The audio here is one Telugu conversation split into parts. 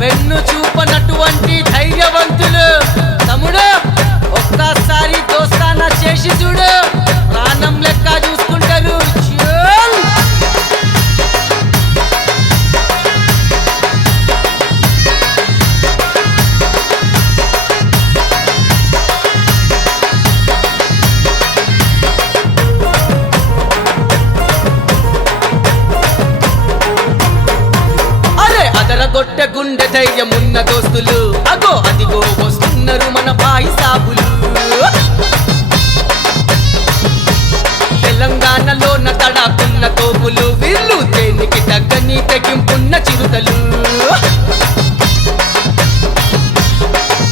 వెన్ను చూపనటువంటి ధైర్యవంతులు తమ్ముడు ఒక్కసారి దోస్తానా చేసి చూడు ప్రాణం లెక్క చూసుకుంటారు కొట్ట గుండె ధైర్యమున్న దోస్తులు అగో అదిగో వస్తున్నారు మన బాయి సాబులు తెలంగాణలోన తడాకున్న తోపులు వీళ్ళు దేనికి తగ్గని తెగింపున్న చిరుతలు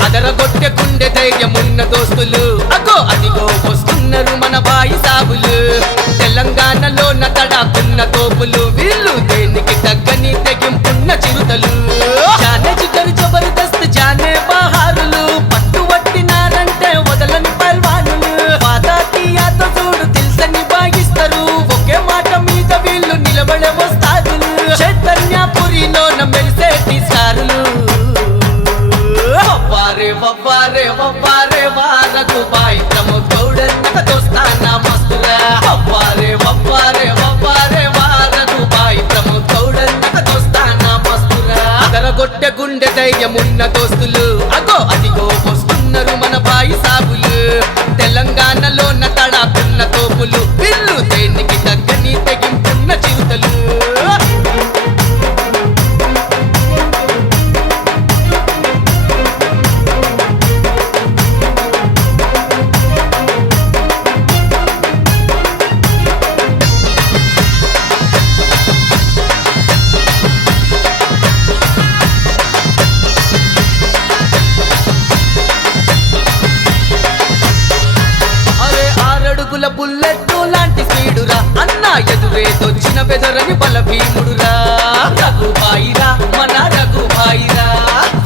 అదరగొట్టె గుండె ధైర్యమున్న దోస్తులు అగో అదిగో వస్తున్నారు మన బాయి సాబులు తెలంగాణలోన తడాకున్న తోపులు వీళ్ళు దేనికి తగ్గని తెగింపున్న చిరుతలు జానే జిగరు జబర్దస్త్ జానే బహారులు పట్టు పట్టినారంటే వదలని పల్వానులు పాదాతీయాతో చూడు తెలుసని బాగిస్తారు ఒకే మాట మీద వీళ్ళు నిలబడే వస్తాదులు చైతన్యపురిలోన మెరిసేటి సారులు వవ్వారే వవ్వారే వవ్వారే వారకు బాయితము గౌడన్నక దోస్తానా మస్తురా వవ్వారే వవ్వారే వవ్వారే వారకు బాయితము గౌడన్నక దోస్తానా మస్తురా అదరగొట్టె గుండె ధైర్యమున్న దోస్తులు అగో అదిగో వస్తున్నారు మన బాయి సాబులు తెలంగాణలోన తడాకున్న తోపులు వీళ్ళు దేనికి తగ్గని తెగింపున్న చిరుతలు బుల్లెట్ లాంటి స్పీడురా అన్నా ఎదురేదొచ్చిన బెదరని బల భీముడురా రఘుబాయిరా మన రఘుబాయిరా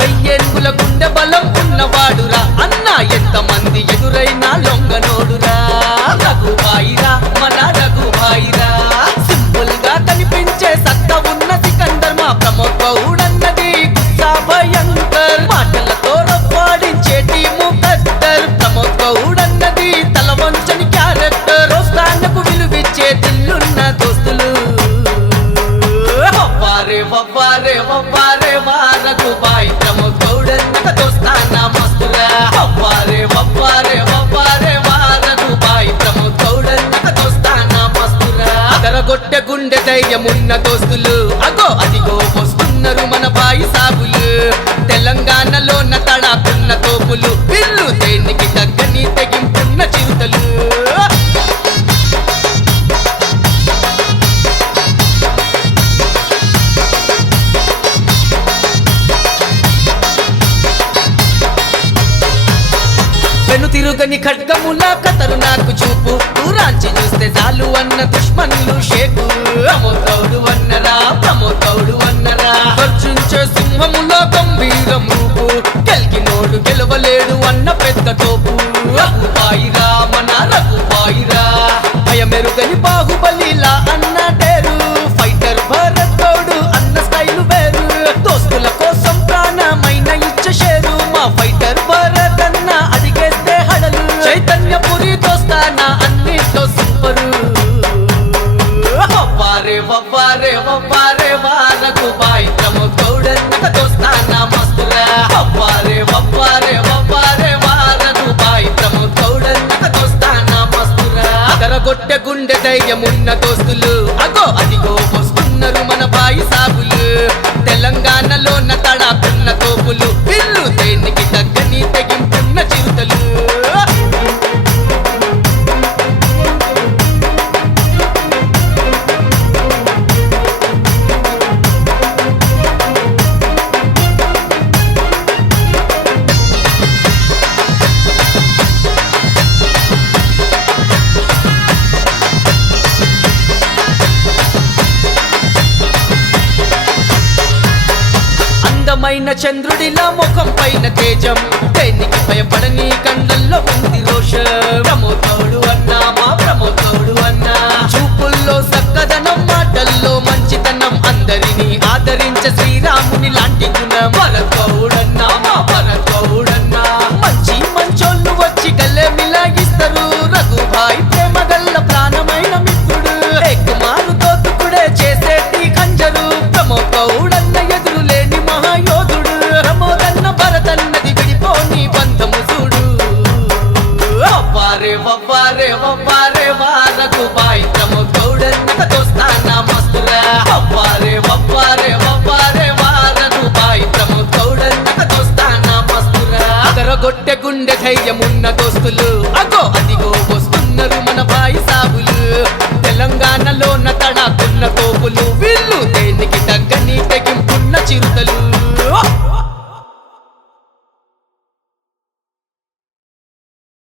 వెయ్యేనుగుల గుండె బలం ఉన్నవాడురా అన్నా ఎంతమంది ఎదురైనా లొంగనోడురా రఘుబాయిరా మన రఘుబాయిరా సింపుల్ గా కనిపించే సత్తా ఉన్న సికందర్ మా ప్రమోద్ గౌడన్నది గుస్సా భయంకర్ మాటలతో రప్పాడించేటి ముఖద్దర్ ప్రమోద్ గౌడన్నది తల వంచని రోస్తానకు విలువిచ్చే దిల్లున్న దోస్తులు వవ్వారే వవ్వారే వవ్వారే వారకు బాయితము గౌడన్నక దోస్తానా మస్తురా వవ్వారే వవ్వారే వవ్వారే వారకు బాయితము గౌడన్నక దోస్తానా మస్తురా అదరగొట్టె గుండె ధైర్యమున్న దోస్తులు అగో అదిగో వస్తున్నారు మన బాయి సాబులు తెలంగాణలోన తడాకున్న తోపులు వీళ్ళు దేనికి తగ్గని తెగింపున్న చిరుతలు తిరుగని ఖడ్గముల కతరు నాకు చూపు దూరాంచి చూస్తే చాలు అన్న దుష్మన్లు షేకు ప్రమోదౌడు అన్నరా ప్రమోదౌడు అన్నరా గర్జించే సింహములో గంభీరం రూపు గెలికినోడు గెలవలేడు అన్న పెద్ద తోపు రఘుబాయిరా మన రఘుబాయిరా భయమెరుగని బాహుబలిలా అన్న టేరు ఫైటర్ భరత్ గౌడు అన్న స్టైలు వేరు దోస్తుల కోసం ప్రాణమైన ఇచ్చ షేరు మా ఫైటర్ భరత్ అన్న అడిగేస్తే హడలు చైతన్యపురి దోస్తానా అన్నిట్లో సూపరు వవ్వారే వవ్వారే వవ్వారే వారకు బాయితము గౌడన్నక దోస్తానా మస్తురా వవ్వారే వవ్వారే వవ్వారే వారకు బాయితము గౌడన్నక దోస్తానా మస్తురా అదరగొట్టె గుండె ధైర్యమున్న దోస్తులు అగో అదిగో వస్తున్నారు మన బాయి సాబులు తెలంగాణలోన తడాకున్న తోపులు వీళ్ళు దేనికి తగ్గని తెగింపున్న చిరుతలు అందమైన చంద్రుడిలా ముఖం పైన తేజం దేనికి భయపడని కళ్ళల్లో ఉంది రోషం ప్రమోదౌడు అన్నా మా ప్రమోదౌడు అన్నా చూపుల్లో సక్కదనం మాటల్లో మంచితనం అందరినీ ఆదరించే శ్రీరాముని లాంటి గుణం వవ్వారే వారకు బాయ్ ప్రమోదోడన్నక దోస్తానా మస్తురా వవ్వారే వారకు బాయ్ ప్రమోదోడన్నక దోస్తానా మస్తురా అదరగొట్టె గుండె ధైర్యమున్న దోస్తులు అగో అదిగో వస్తున్నారు మన బాయి సాబులు తెలంగాణలో తడాకున్న తోపులు